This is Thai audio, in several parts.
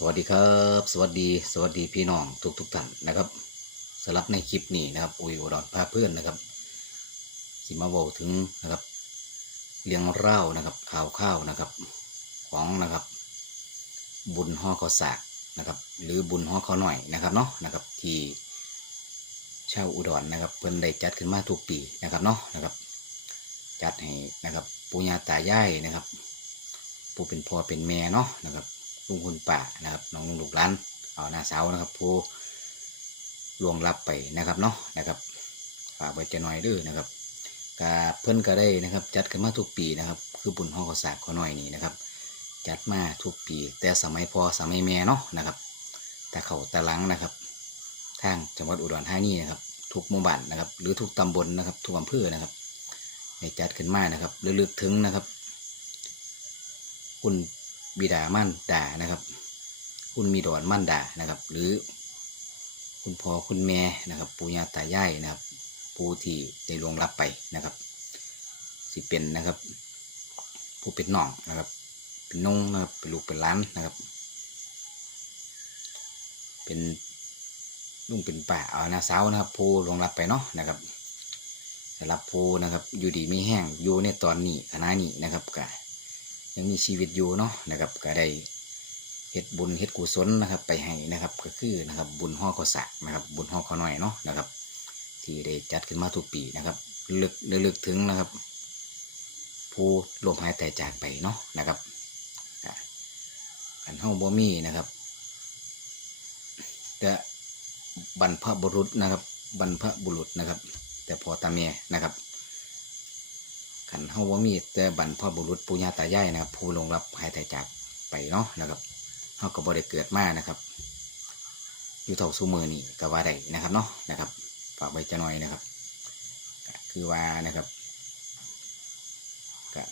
สวัสดีครับ สวัสดีสวัสดีพี่น้องทุกทุกท่านนะครับสำหรับในคลิปนี้นะครับ อุยอุดรพาเพื่อนนะครับ สิมาบอกถึงนะครับเลี้ยงเล่านะครับข่าวข้าวนะครับ ของนะครับ บุญห่อข้าวสากนะครับ หรือบุญห่อข้าวหน่อยนะครับเนาะนะครับที่ชาวอุดรนะครับ เพิ่นได้จัดขึ้นมาทุกปีนะครับเนาะนะครับ จัดให้นะครับปู่ย่าตายายนะครับ ผู้เป็นพ่อเป็นแม่เนาะนะครับ ลุงคุณป้านะครับน้องลุงลูกหลานเอาหน้าเสานะครับผู้ล่วงลับไปนะครับเนาะนะครับฝากไว้จะหน่อยด้อนะครับกาเพิ่นก็ได้นะครับ จัดกันมาทุกปีนะครับ คือบุญห้องกษาขอหน่อยนี่นะครับ จัดมาทุกปี แต่สมัยพอสมัยแม่เนาะนะครับ แต่เขาต่หลังนะครับ ทางจังหวัดอุดรธานีนะครับ ทุกหมู่บ้านนะครับ หรือทุกตำบลนะครับ ทุกอำเภอนะครับได้จัดขึ้นมานะครับระลึกถึงนะครับ คุณ บิดามั่นดานะครับ คุณมีดอนมั่นดานะครับ หรือ คุณพ่อคุณแม่นะครับปู่ย่าตายายนะครับผู้ที่ได้ลวงรับไปนะครับสิเป็นนะครับ ผู้เป็นน้องนะครับ เป็นนงนะครับเป็นลูกเป็นหล้านนะครับ เป็นลุงเป็นป่าเอาหน้าสาวนะครับผู้ลวงรับไปเนาะนะครับสำหรับผู้นะครับ อยู่ดีไม่แห้งอยู่ในตอนนี้ขณะนี้นะครับกะ ยังมีชีวิตอยู่เนาะนะครับก็ได้เฮ็ดบุญเฮ็ดกุศลนะครับ ไปให้นะครับก็คือนะครับบุญห่อข้าวสากนะครับ บุญห่อข้าวน้อยเนาะนะครับ ที่ได้จัดขึ้นมาทุกปีนะครับลึกลึกถึงนะครับ ผู้ลมหายใจจากไปเนาะนะครับอันเฮาบ่มีนะครับแต่บรรพบุรุษนะครับ บรรพบุรุษนะครับ แต่พอตาเมียนะครับ ขันเฮาว่ามีแต่บรรพบุรุษปู่ย่าตายายนะครับผู้ลงรับหายใจจากไปเนาะนะครับเฮาก็บ่ได้เกิดมานะครับอยู่เท่าซูมือนี่ก็ว่าได้นะครับเนาะนะครับฝากไว้จะหน่อยนะครับก็คือว่านะครับก็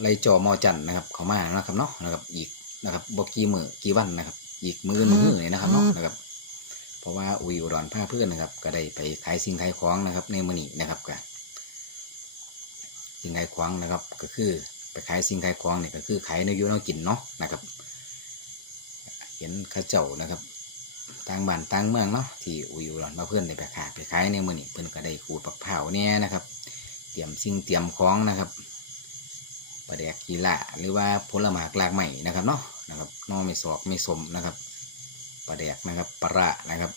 ไล่จอมอจันทร์นะครับ เขามานะครับเนาะนะครับ อีกนะครับบ่กี่มือกี่วันนะครับ อีกมือมือนี่นะครับเนาะนะครับ เพราะว่าอุยอุดรผ้าเพื่อนนะครับ ก็ได้ไปขายสิ่งขายของนะครับ ในมือนี้นะครับก็ สิ่งขายของนะครับ ก็คือไปขายสิ่งขายของเนี่ยก็คือขายเนื้ออยูเนื้อกินเนาะนะครับ เห็นข้าเจ้านะครับต่างบ้านต่างเมืองเนาะที่อุยอุดรมาเพื่อนได้ไปขายไปขายในมือนี่เพื่อนก็ได้ขูดปักเผาเนี่ยนะครับ เตรียมสิ่งเตรียมของนะครับปลาแดกกีฬาหรือว่าผลไม้กลากใหม่นะครับเนาะนะครับนอไม่สอกไม่สมนะครับปลาแดกนะครับปลาร้านะครับ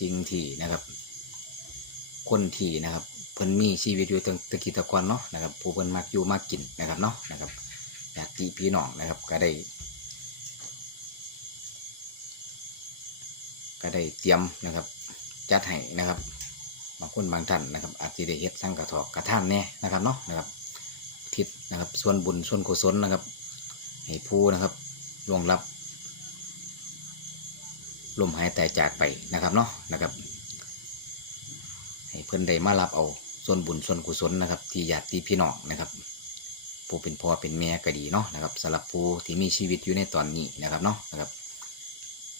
สิ่งที่นะครับ คนที่นะครับ เพิ่นมีชีวิตอยู่ตั้งแตะกี้ตะกอนเนาะนะครับผู้เพิ่นมักอยู่มักกินนะครับเนาะนะครับญากติพี่น้องนะครับก็ได้ ก็ได้เตรียมนะครับจัดให้นะครับ บางคนบางท่านนะครับ อาจจะได้เฮ็ดสร้างกระถอกกระท่านแน่นะครับเนาะนะครับทิศนะครับส่วนบุญส่วนกุศลนะครับ ให้ผู้นะครับล่วงลับลมหายใจจากไปนะครับเนาะนะครับ ให้เพื่อนได้มารับเอา ส่วนบุญส่วนกุศลนะครับ ที่ญาติพี่น้องนะครับ ผู้เป็นพ่อเป็นแม่ก็ดีเนาะนะครับสำหรับผู้ที่มีชีวิตอยู่ในตอนนี้นะครับเนาะนะครับ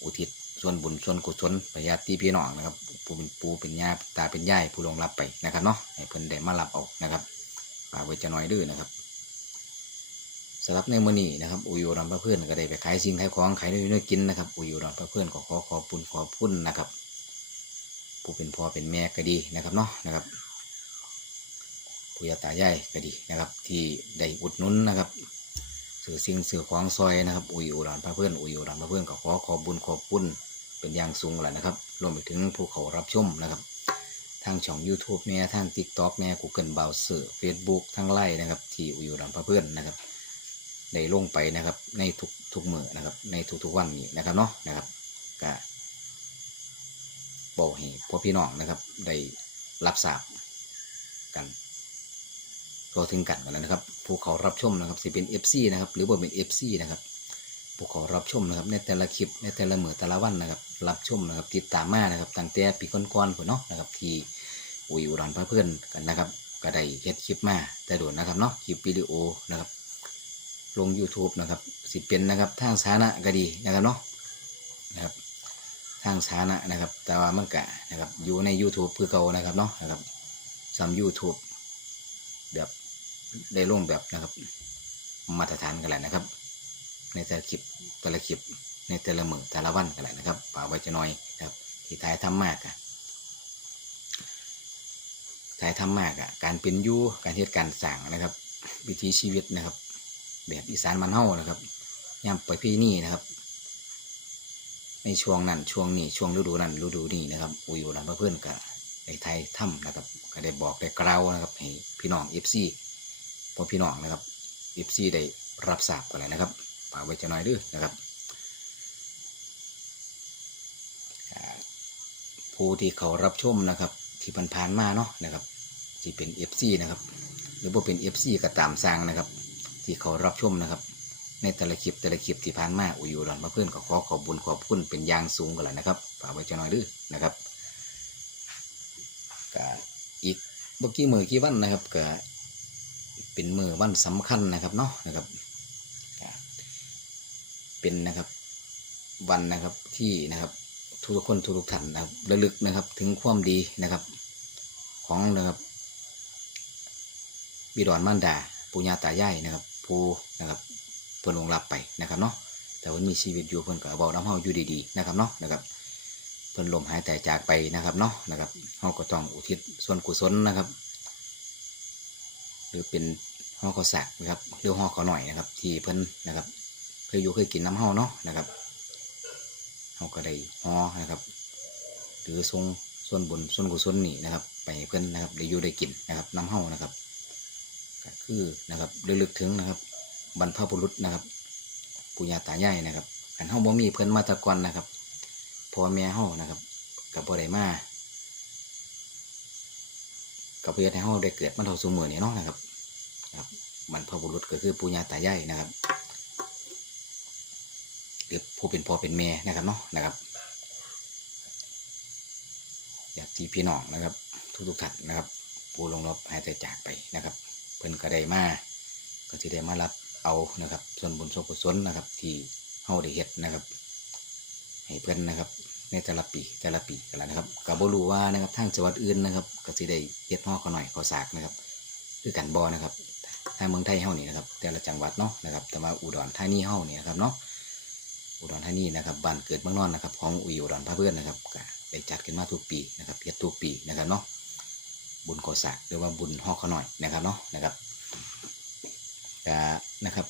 อุทิศส่วนบุญส่วนกุศลไปญาติพี่น้องนะครับ ผู้เป็นปู่เป็นย่าตาเป็นยายผู้ลงรับไปนะครับเนาะให้เพื่นได้มารับเอานะครับฝากไว้จะน้อยดื้อนะครับสำหรับในมื้อนี้นะครับอุยรอนพระเพื่อนก็ได้ไปขายสิ่งขายของขายด้วยเนื้อกินนะครับอุยรอนพระเพื่อนก็ขอขอบคุณขอบคุณนะครับ ผู้เป็นพ่อเป็นแม่ก็ดีนะครับเนาะนะครับ ผู้ยาตายายก็ดีนะครับ ที่ได้อุดหนุนนะครับสื่อสิ่งสื่อของซอยนะครับ อุยอุรานพระเพื่อนอุยอุรานพระเพื่อนก็ขอขอบุญขอบคุณเป็นอย่างสูงแหละนะครับรวมไปถึงผู้เขารับชมนะครับ ทางช่อง YouTube แม่ทาง TikTok แม่ Google b r o w s e r Facebook ทั้งไลน์นะครับ ที่อุยอุรานพระเพื่อนนะครับได้ลงไปนะครับในทุกทุกมือนะครับ ในทุกๆวันนี้นะครับเนาะนะครับก็บอกให้พ่อพี่น้องนะครับ ได้รับทราบกัน ก็ถึงกันกันแล้วนะครับผู้เขารับชมนะครับสิเป็น FC นะครับหรือว่าเป็น FC นะครับผู้เขารับชมนะครับในแต่ละคลิปในแต่ละมือแต่ละวันนะครับรับชมนะครับติดตามมานะครับตั้งแต่ปีก่อนๆผมเนาะนะครับที่อุยอุรันพระเพื่อนกันนะครับก็ได้เฮ็ดคลิปมาแต่โดนนะครับเนาะคลิปวิดีโอนะครับลง YouTube นะครับสิเป็นนะครับทางสาธารณะก็ดีนะครับเนาะนะครับทางสาธารณะนะครับ แต่ว่ามันกะนะครับอยู่ใน YouTube เพื่อเก่านะครับเนาะนะครับซัม YouTube แบบ ได้ลงแบบนะครับ มาตรฐานกันแหละนะครับ ในแต่ละคลิปแต่ละคลิปในแต่ละมือแต่ละวันกันแหละนะครับฝาไว้จะน้อยนะครับ ที่ท้ายทำมากอะท้ายทำมากอะการเป็นยู่การเฮ็ดการสั่งนะครับ วิถีชีวิตนะครับ แบบอีสานมันเฮานะครับย่ำไปพี่นี่นะครับ ในช่วงนั้นช่วงนี้ช่วงฤดูนั้นฤดูนี้นะครับอุยอยู่หลังเพื่อนกับในไทยถ้ำนะครับ ก็ได้บอกได้กล่าวนะครับให้พี่น้องเอฟซี พวกพี่น้องนะครับเอฟซีได้รับทราบกันเลยนะครับฝากไว้จะหน่อยด้วยนะครับผู้ที่เขารับชมนะครับ ที่ผ่านๆมาเนาะนะครับ ที่เป็นเอฟซีนะครับ หรือว่าเป็นเอฟซีก็ตามสร้างนะครับ ที่เขารับชมนะครับ ในแต่ละคลิปแต่ละคลิปที่ผ่านมาอุยอยู่หลังเพื่อนๆก็ขอขอบบุญขอบคุณเป็นอย่างสูงกันเลยนะครับฝากไว้จะหน่อยด้วยนะครับก็อีกเมื่อกี้มือกี่วันนะครับก็ เป็นมือวันสำคัญนะครับเนาะนะครับเป็นนะครับวันนะครับที่นะครับทุกคนทุกท่านนะครับระลึกนะครับถึงความดีนะครับ ของนะครับบิดอนมารดาปุญญาตายายนะครับผู้นะครับเพิ่นลงรับไปนะครับเนาะแต่วันมีชีวิตอยู่เพิ่นก็บอกน้ำเฮาอยู่ดีๆนะครับเนาะนะครับเพิ่นลมหายใจจากไปนะครับเนาะนะครับเฮาก็ต้องอุทิศส่วนกุศลนะครับ หรือเป็นห่อข้าวสากนะครับหรือห่อข้าวหน่อยนะครับ ที่เพิ่นนะครับ เคยอยู่เคยกินน้ำเฮาเนาะนะครับเฮาก็ได้ห่อนะครับ หรือทรงส่วนบุญส่วนกุศลนี่นะครับ ไปเพิ่นนะครับได้อยู่ได้กินนะครับน้ำเฮานะครับก็คือนะครับระลึกถึงนะครับ บรรพบุรุษนะครับปุญญาตายายนะครับอันเฮาบ่มีเพิ่นมาตะกอนนะครับพ่อแม่เฮานะครับกับบ่ได้มา กับเพื่อให้เฮาได้เกิดมาเท่าสมือนี่เนาะนะครับครับบรรพบุรุษก็คือปู่ย่าตายายนะครับหรือผู้เป็นพ่อเป็นแม่นะครับเนาะนะครับอยากที่พี่น้องนะครับ ทุกๆท่านนะครับผู้ลงรบหายใจจากไปนะครับ เพิ่นก็ได้มาก็สิได้มารับเอานะครับ ส่วนบุญส่วนกุศลนะครับ ที่เฮาได้เฮ็ดนะครับ ให้เพื่อนนะครับ ในแต่ละปีแต่ละปีกันแล้วนะครับกับบรูว่านะครับทางจังหวัดอื่นนะครับก็สิได้เฮ็ดห่อเขาหน่อยเขาสากนะครับคือกันบอนะครับทางเมืองไทยเฮานี่นะครับแต่ละจังหวัดเนาะนะครับแต่ว่าอุดรธานีเฮานี่นะครับเนาะอุดรธานีนะครับบ้านเกิดเมืองนอนนะครับของอุยอุดรพระเพื่อนนะครับก็ได้จัดกันมาทุกปีนะครับเฮ็ดทุกปีนะครับเนาะบุญขาสากหรือว่าบุญห่อเขาหน่อยนะครับเนาะนะครับก็นะครับ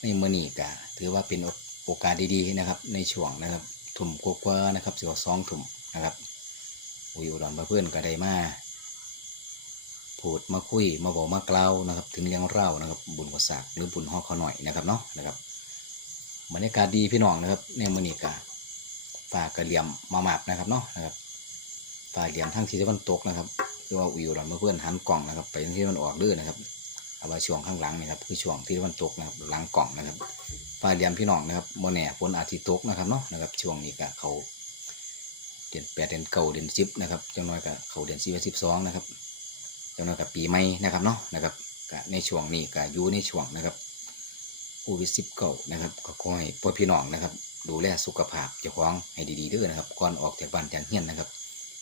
ในเมื้อนี้ก็ถือว่าเป็นโอกาสดีๆนะครับในช่วงนะครับ ถุ่มกว่าๆนะครับสิว่สองถุ่มนะครับอุยอุดรเพื่อนก็ได้มาพูดมาคุยมาบอกมากล่าวนะครับ ถึงเรื่องเล่านะครับ บุญกษักหรือบุญห่อเขาหน่อยนะครับเนาะนะครับบรรยากาศดีพี่น้องนะครับในมือนี้ก็ฝากกระเหลี่ยมมาหมาบนะครับเนาะนะครับฝากเหลี่ยมทั้งที่ตะวันตกนะครับคือว่าอุยอุดรเพื่อนหันกล่องนะครับ ไปทางที่ตะวันออกเด้อนะครับเอาไว้ช่วงข้างหลังนี่ครับคือช่วงที่ตะวันตกนะครับหลังกล่องนะครับ ฝ่ายเรียมพี่น้องนะครับโมแน่ฝนอาทิตย์ตกนะครับเนาะนะครับช่วงนี้ก็เขาเดือนแปดเดือนเก้าเดือนสิบนะครับจังน้อยก็เขาเดือนสิบสิบสองนะครับจังน้อยกับปีใหม่นะครับเนาะนะครับก็ในช่วงนี้ก็อยู่ในช่วงนะครับโควิดสิบเก้านะครับก็ขอให้พ่อพี่น้องนะครับ ดูแลสุขภาพเจ้าของให้ดีๆด้วยนะครับก่อนออกจากบ้านจากเฮียนนะครับ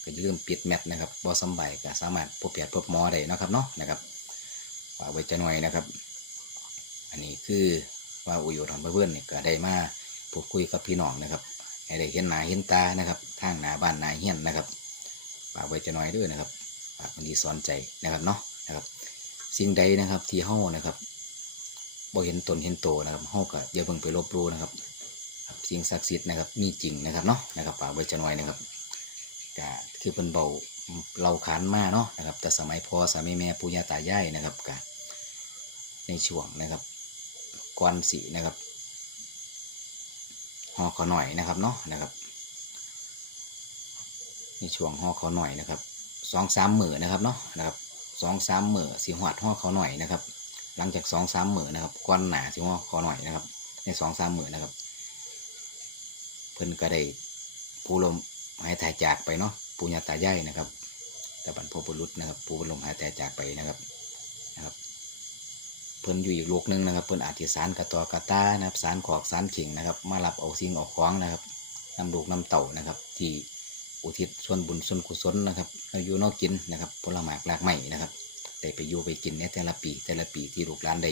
ก็อย่าลืมปิดแมทนะครับบ่สำบายก็สามารถพบแพทย์พบหมอได้นะครับเนาะนะครับฝากไว้จะหน่อยนะครับ อันนี้คือ ว่าอุยทำเพื่อนเนี่ยก็ได้มาพูดคุยกับพี่น้องนะครับให้ได้เห็นหน้าเห็นตานะครับทางหน้าบ้านหน้าเฮียนนะครับฝากไว้จะน้อยด้วยนะครับฝากมันดีสอนใจนะครับเนาะนะครับ สิ่งใดนะครับที่เฮานะครับบ่เห็นตนเห็นโตนะครับเฮาก็อย่าเพิ่งไปลบลู่นะครับสิ่งศักดิ์สิทธิ์นะครับมีจริงนะครับเนาะนะครับฝากไว้จะน้อยนะครับก็คือเป็นเบาเราขานมาเนาะนะครับ แต่สมัยพ่อสมัยแม่ปู่ย่าตายายนะครับก็ในช่วงนะครับ ก่อนสีนะครับห่อเขาหน่อยนะครับเนาะนะครับในช่วงห่อเขาหน่อยนะครับสองสามหมื่นนะครับเนาะนะครับสองสามหมื่นสีหอดห่อเขาหน่อยนะครับ หลังจากสองสามหมื่นนะครับก้อนหนาสีห่อเขาหน่อยนะครับในสองสามหมื่นนะครับ เพิ่นก็ได้ผู้ลมหายใจจากไปเนาะปูญาตายายนะครับแต่บรรพบุรุษนะครับ ผู้ลมหายใจจากไปนะครับนะครับ เพิ่นอยู่อีกโลกหนึงนะครับ เพิ่นอาจจะสารกระตอกระตานะครับสารขอกสารเข่งนะครับ มารับเอาสิ่งออกของนะครับนำลูกนำเต่านะครับ ที่อุทิศส่วนบุญส่วนกุศลนะครับอายุนอกกินนะครับผลไม้หลากไม้นะครับได้ไปอยู่ไปกินในแต่ละปี แต่ละปีที่ลูกหลานได้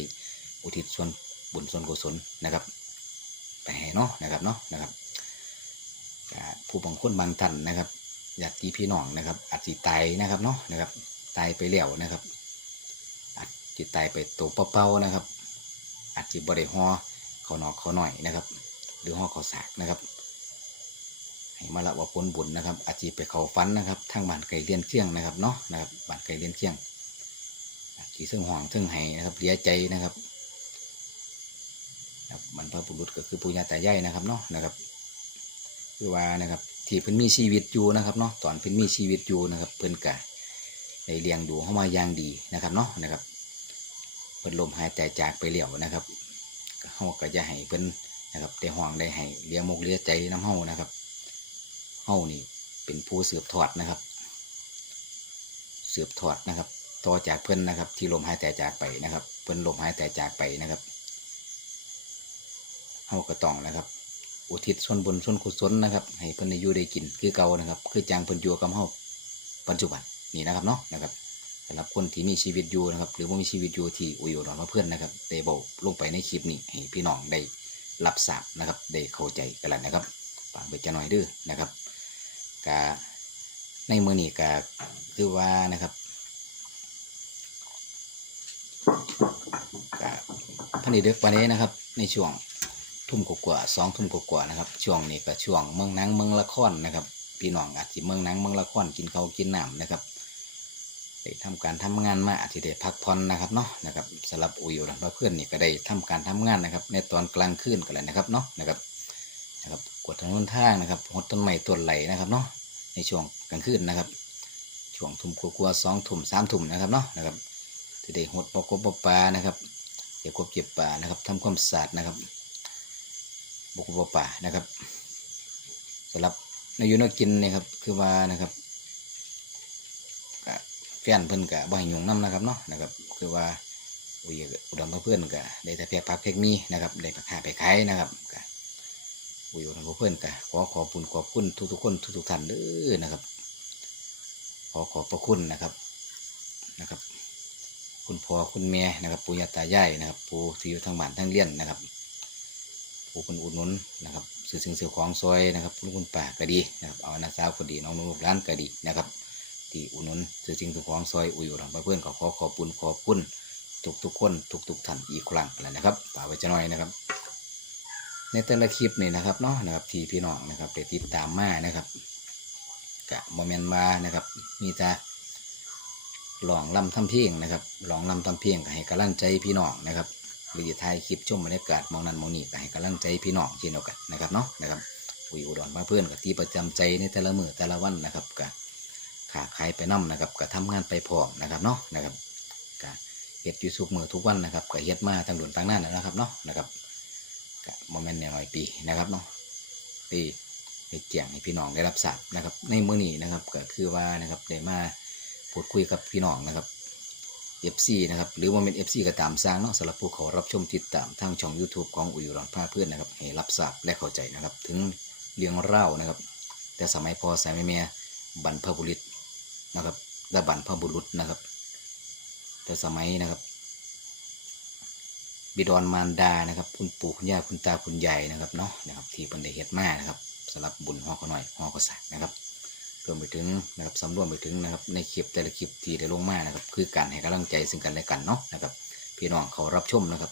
อุทิศส่วนบุญส่วนกุศลนะครับไปเนาะนะครับเนาะนะครับผู้บางคนบางท่านนะครับญาติพี่น้องนะครับอาจจะตายนะครับเนาะนะครับตายไปแล้วนะครับ จจะตายไปตัวเป่าๆนะครับ อาจจะบริหอเขาหนอกเขาหน่อยนะครับ หรือห่อเขาสากนะครับให้มาละว่าผลบุญนะครับ อาจจะไปเขาฟันนะครับทางบ้านไก่เลี้ยนเคียงนะครับเนาะนะครับบ้านไก่เลี้ยนเคียงอาจจะซึ่งห่วงซึ่งไห้นะครับเลียใจนะครับครับบรรพบุรุษก็คือปู่ย่าตายายนะครับเนาะนะครับคือว่านะครับที่เพิ่นมีชีวิตอยู่นะครับเนาะตอนเพิ่นมีชีวิตอยู่นะครับ เพิ่นกะได้เลี้ยงดูเข้ามาอย่างดีนะครับเนาะนะครับ พิ่นลมหายใจจากไปแล้วนะครับเฮาก็จะให้เพิ่นนะครับได้ห่วงได้ให้เลี้ยงมกเลี้ยใจน้ำเฮานะครับเฮานี่เป็นผู้สืบทอดนะครับ สืบทอดนะครับ ต่อจากเพิ่นนะครับ ที่ลมหายใจจากไปนะครับ เพิ่นลมหายใจจากไปนะครับเฮาก็ต้องนะครับ อุทิศส่วนบุญส่วนกุศลนะครับ ให้เพิ่นได้อยู่ได้กินคือเก่านะครับ คือจางเพิ่นอยู่กับเฮาปัจจุบันนี่นะครับเนาะนะครับ สำหรับคนที่มีชีวิตอยู่นะครับ หรือว่ามีชีวิตอยู่ที่อุยนอนมาเพื่อนนะครับได้บอกลงไปในคลิปนี้ให้พี่น้องได้รับทราบนะครับ ได้เข้าใจกันแล้วนะครับฝากไปจะหน่อยด้อนะครับกาในมือนี้กาคือว่านะครับกาพันธุ์เด็กวันนี้นะครับ ในช่วงทุ่มกว่าสองทุ่มกว่านะครับ ช่วงนี้ก็ช่วงเมืองนังเมืองละครนะครับ พี่น้องอาจจะเมืองนังเมืองละครกินข้าวกินน้ำนะครับ ได้ทำการทำงานมาอาจจะได้พักผ่อนนะครับเนาะนะครับสำหรับอุยหลังเพื่อนนี่ก็ได้ทำการทำงานนะครับ ในตอนกลางคืนกันเลยนะครับเนาะนะครับนะครับกวดถนนทางนะครับหดต้นไม้ต้นไหลนะครับเนาะในช่วงกลางคืนนะครับช่วงทุ่มกว่าๆสองทุ่มสามทุ่มนะครับเนาะนะครับจะได้หดปลากบปลานะครับเก็บกบเก็บปลานะครับทำความสะอาดนะครับบุกบป่านะครับสำหรับนอยูนกกินเนี่ยครับคือว่านะครับ แฟนเพิ่นกะบ่ให้ยุงน้ำนะครับเนาะนะครับคือว่าอุยอุดมเพื่อนกะได้แต่เพียกพักเพียกมีนะครับได้ไปค้าไปขายนะครับกะอุยอุดมเพื่อนกะขอขอบคุณขอบคุณทุกๆคนทุกๆท่านเด้อนะครับ ขอขอบพระคุณนะครับนะครับ คุณพ่อคุณแม่นะครับปู่ย่าตายายนะครับปู่ที่อยู่ทางบ้านทางเลี้ยนนะครับผู้คนอุดหนุนนะครับซื้อสิ่งซื้อของซอยนะครับลุงคุณป่าก็ดีนะครับเอาหน้าสาวก็ดีน้องลูกร้านก็ดีนะครับ ที่อุนุนซื้อสิ่งซื้อของซอยอุยอุดมเพื่อนขอขอขอบคุณขอบคุณทุกทุกคนทุกทุกท่านอีกครั้งแล้วนะครับป่ากไว้จะน้อยนะครับ ในแต่ละคลิปนี่นะครับเนาะนะครับที่พี่น้องนะครับไปติดตามมานะครับกะโมเมนต์มานะครับ มีแต่ลองลำทำเพลงนะครับหลองลำทำเพลงให้กำลังใจพี่น้องนะครับหรือถ่ายคลิปชมบรรยากาศมองนั้นมองนี้ให้กำลังใจพี่น้องเช่นเดียวกันนะครับเนาะนะครับอุยอุดรมาเพื่อนกับที่ประจำใจในแต่ละมือแต่ละวันนะครับก็ ขาขายไปน้ำนะครับก็ทำงานไปพร้อมนะครับเนาะนะครับก็เฮ็ดอยู่ทุกมือทุกวันนะครับก็เฮ็ดมาตั้งหลุนตั้งหน้านะครับเนาะนะครับก็โมเมนต์หน่อยปีนะครับเนาะปีได้เกี่ยงให้พี่น้องได้รับทราบนะครับ ในมื้อนี้นะครับก็คือว่านะครับได้มาพูดคุยกับพี่น้องนะครับ FC นะครับหรือว่าเป็น FC ก็ตามสร้างเนาะสำหรับผู้เขารับชมติดตามทางช่อง YouTube ของอุยรอนผ้าเพื่อนนะครับให้รับทราบและเข้าใจนะครับ ถึงเรื่องเล่านะครับ แต่สมัยพอสมัยเมียบรรพบุรุษ นะครับและบรรพบุรุษนะครับ แต่สมัยนะครับ บิดอนมารดานะครับ คุณปู่คุณย่าคุณตาคุณยายนะครับเนาะนะครับ ที่เป็นได้เฮ็ดมานะครับสำหรับบุญหอเขาหน่อยห่อเขาสักนะครับรวมไปถึงนะครับสำรวมไปถึงนะครับ ในคลิปแต่ละคลิปที่ได้ลงมานะครับ คือการให้กำลังใจซึ่งกันและกันเนาะนะครับ พี่น้องเขารับชมนะครับ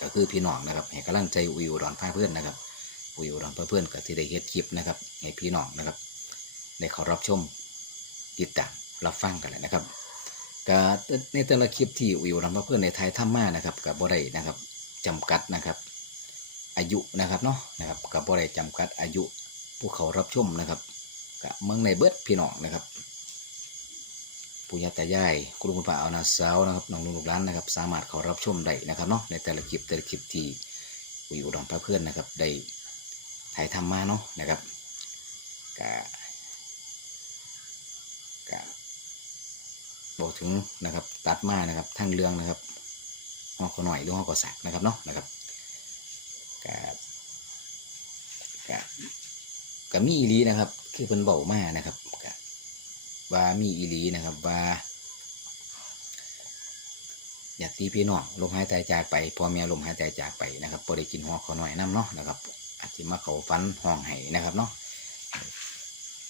ก็คือพี่น้องนะครับให้กำลังใจอุยอุดรพาเพื่อนนะครับอุยอุดรพาเพื่อนก็ที่ได้เฮ็ดคลิปนะครับให้พี่น้องนะครับได้เขารับชม ติดตามรับฟังกันเลยนะครับก็ในแต่ละคลิปที่อุยอุดรพาเพื่อนในไทยทำมานะครับกับบ่ได้นะครับจำกัดนะครับ อายุนะครับเนาะนะครับกับบ่ได้จำกัดอายุผู้เขารับชมนะครับกะเมืองในเบิดพี่น้องนะครับปู่ย่าตายายคุณลุงคุณป้าเอานาสาวนะครับน้องลุงลูกหลานนะครับ สามารถเขารับชมได้นะครับเนาะในแต่ละคลิปแต่ละคลิปที่อุยอุดรพระเพื่อนนะครับได้ถ่ายทำมาเนาะนะครับกะ กะบอกถึงนะครับ ตัดมานะครับทั้งเรื่องนะครับห้องขอหน่อยหรือห้องขอสักนะครับเนาะนะครับกะกะก็มีอีลีนะครับ คือเป็นเบามานะครับก็ว่ามีอีลีนะครับว่าญาติพี่น้องลมหายใจจากไปพ่อแม่ลมหายใจจากไปนะครับพอได้กินหัวเขาหน่อยน้ำเนาะนะครับอาจจะมาเขาฟันห้องไห้นะครับเนาะ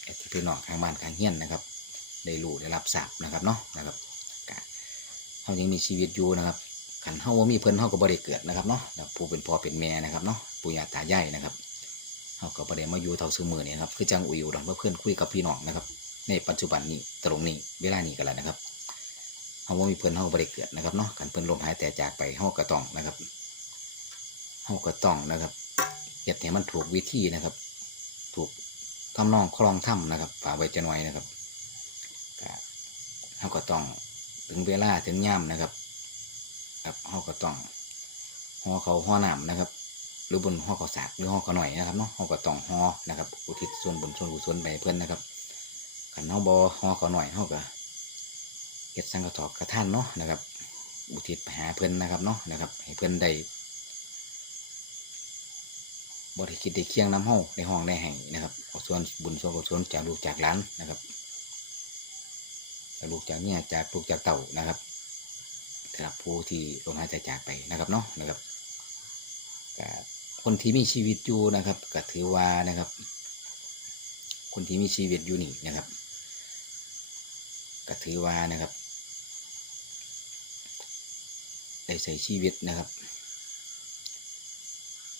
ญาติพี่น้องข้างบ้านข้างเฮียนนะครับ ได้รู้ได้รับทราบนะครับเนาะนะครับเขายังมีชีวิตอยู่นะครับขันเฮาว่ามีเพิ่นเฮาก็บ่ได้เกิดนะครับเนาะผู้เป็นพ่อเป็นแม่นะครับเนาะปู่ย่าตายายนะครับเฮาก็บ่ได้มาอยู่เท่าซื้อมือนี่นะครับคือจังอุยอยู่ดอนเพื่อนคุยกับพี่น้องนะครับ ในปัจจุบันนี้ตรงนี้เวลานี้กันแล้วนะครับเฮาว่ามีเพิ่นเฮาบ่ได้เกิดนะครับเนาะกันเพิ่นลมหายแต่จากไปเฮาก็ต้องนะครับเฮาก็ต้องนะครับเฮ็ดให้มันถูกวิธีนะครับ ถูกทำนองคลองถ้ำนะครับฝากไว้จะน่อยนะครับ เขาก็ต้องถึงเวลาถึงย่ำนะครับ ครับเขาก็ต้องห่อเขาห่อน้ำนะครับ หรือบนห่อเขาสากหรือห่อเขาหน่อยนะครับเนาะเขาก็ต้องห่อนะครับ อุทิศส่วนบุญส่วนกุศลไปเพื่อนนะครับขันเขาบอห่อเขาหน่อยเขาก็เฮ็ดสังกตอบกระท่านเนาะนะครับ อุทิศหาเพื่อนนะครับเนาะนะครับ ให้เพื่อนได้บริคิดได้เคียงน้ำเฮาในห้องได้ให้นะครับอส่วนบุญส่วนกุศลจากลูกจากหลานนะครับ ลูกจากเนี่ยจากลูกจากเต่านะครับสำหรับผู้ที่ลงหายใจจากไปนะครับเนาะนะครับคนที่มีชีวิตอยู่นะครับก็ถือว่านะครับ คนที่มีชีวิตอยู่นี่นะครับก็ถือว่านะครับได้ใช้ชีวิตนะครับ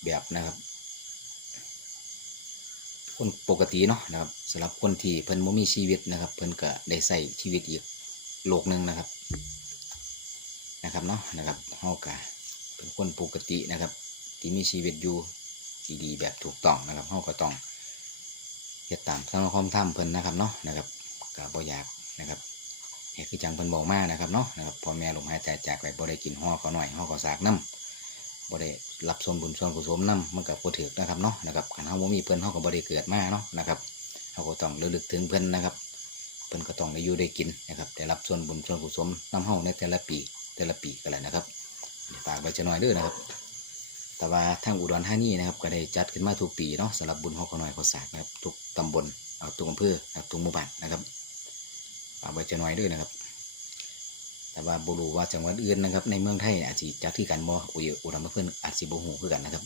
แบบนะครับ คนปกติเนาะนะครับสำหรับคนที่เพิ่นบ่มีชีวิตนะครับ เพิ่นก็ได้ใส่ชีวิตอีกโลกหนึ่งนะครับนะครับเนาะนะครับเฮาก็เป็นคนปกตินะครับ ที่มีชีวิตอยู่ที่ดีแบบถูกต้องนะครับเฮาก็ต้องเฮ็ดตามทางความทำเพิ่นนะครับเนาะนะครับก็บ่อยากนะครับเฮ็ดคือจังเพิ่นบอกมานะครับเนาะนะครับพ่อแม่ลมหายใจจากไปบ่ได้กินห่อเขาหน่อยห่อเขาสากน้ำ บ่ได้รับส่วนบุญส่วนกุศลนำมันกับบ่ถือนะครับเนาะนะครับคันเฮาบ่มีเพิ่นเฮาก็บ่ได้เกิดมาเนาะนะครับเฮาก็ต้องระลึกถึงเพิ่นนะครับ เพิ่นก็ต้องได้อยู่ได้กินนะครับได้รับส่วนบุญส่วนกุศลนำเฮาในแต่ละปีแต่ละปีก็แล้วนะครับฝากไว้จะหน่อยด้อนะครับ แต่ว่าทางอุดรธานีนะครับก็ได้จัดขึ้นมาทุกปีเนาะสำหรับบุญเฮาก็น้อยขอสากนะครับทุกตำบลเอาทุกอำเภอนะครับทุกหมู่บ้านนะครับฝากไว้จะหน่อยด้อนะครับ แต่ว่าบรูว่าจังหวัดอื่นนะครับ ในเมืองไทยอาจจะจัดที่กันบ่อุยอุดมเพื่อนอาจสิบ่ฮู้คือกันนะครับ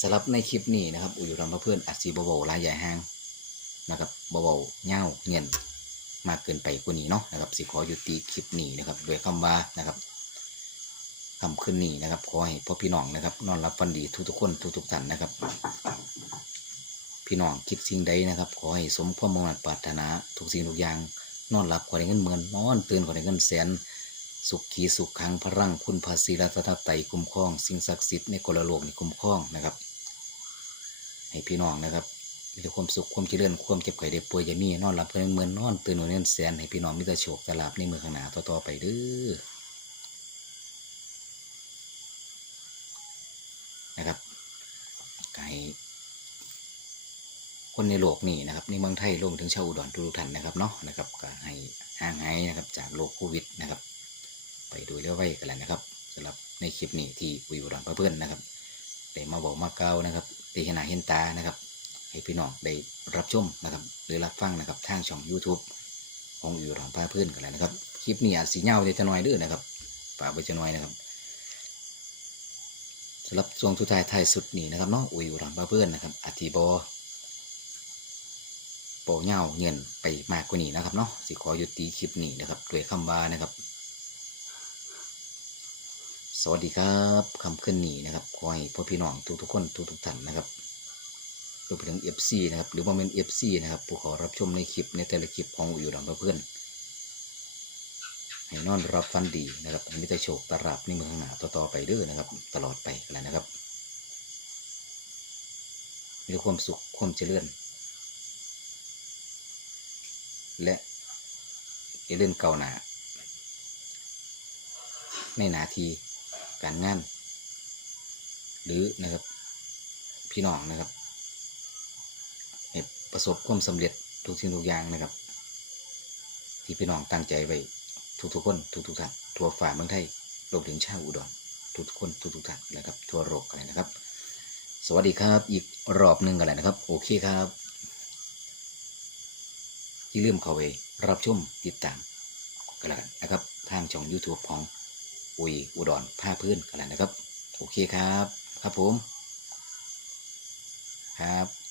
สำหรับในคลิปนี้นะครับ อุยอุดมเพื่อนอาจสิบ่เว้าลายใหญ่ห้างนะครับบ่เว้าเง่าวเงียนมากเกินไปกว่านี้เนาะนะครับสิขอยุติคลิปนี้นะครับด้วยคำว่านะครับคำขึ้นนี้นะครับขอให้พ่อพี่น้องนะครับ นอนรับฟันดีทุกๆคนทุกๆท่านนะครับ พี่น้องคิดสิ่งใดนะครับ ขอให้สมความมุ่งมั่นปรารถนา ทุกสิ่งทุกอย่าง นอนหลับขอได้เงินหมื่นนอนตื่นขอได้เงินแสน สุขีสุขขังพรังคุณภาษีรัตนไตคุ้มครอง สิ่งศักดิ์สิทธิ์ในกลโลกนี่คุ้มครองนะครับ ให้พี่น้องนะครับมีแต่ความสุขความเจริญความเจ็บไข้ได้ป่วยอย่ามีนอนหลับเพื่อนเมือนนอนตื่นหนเงินแสนให้พี่น้องมีแต่โชคตลาภในมือข้างหน้าต่อๆไปเด้อนะครับก็ให้คนในโลกนี้นะครับในเมืองไทยรวมถึงชาวอุดรทุกท่านนะครับเนาะนะครับก็ให้ห่างหายนะครับจากโรคโควิดนะครับ ไปดูเรื่อยไว้กันแล้วนะครับสำหรับในคลิปนี้ที่วิวรังเพื่อนนะครับได้มาบอกมาเกล่านะครับได้เห็นหน้าเห็นตานะครับ ให้พี่น้องได้รับชมนะครับ หรือรับฟังนะครับทางช่อง YouTube ของวิวรังพาเพื่อนกันแล้วนะครับ คลิปนี้อาจสีเงาได้จะน้อยด้อนะครับฝากไว้จะน้อยนะครับสำหรับช่วงสุดท้ายท้ายสุดนี้นะครับเนาะวิวรังพาเพื่อนนะครับอธิบอโปเงาเงินไปมากกว่านี้นะครับเนาะสิขอยุติคลิปนี้นะครับด้วยคำว่านะครับ สวัสดีครับคำขึ้นนี้นะครับขอให้พ่อพี่น้องทุกๆคนทุกๆท่านนะครับรวมไปถึง FC นะครับหรือว่าเป็น FC นะครับผู้ขอรับชมในคลิปในแต่ละคลิปของอยู่ดังเพื่อนให้นอนรับฟันดีนะครับมิตรโชคตราบในเมืองหน้าต่อๆไปเด้อนะครับ ตลอดไปกันแล้วนะครับ มีความสุขความเจริญและเจริญเก่าหนาในนาที การงาน หรือนะครับ พี่น้องนะครับให้ประสบความสำเร็จทุกสิ่งทุกอย่างนะครับ ที่พี่น้องตั้งใจไว้ทุกๆคนทุกๆท่านทั่วฝ่าเมืองไทยรวมถึงชาวอุดรทุกๆคนทุกๆท่านนะครับ ทั่วโลกนเลยนะครับ สวัสดีครับ อีกรอบหนึ่งกันเลยนะครับ โอเคครับที่เริ่มเข้าไปรับชมติดตามกันแล้วกันนะครับ ทางช่อง YouTube ของ อุยอุดรผ้าพื้นกันแล้วนะครับ โอเคครับ ครับผม ครับ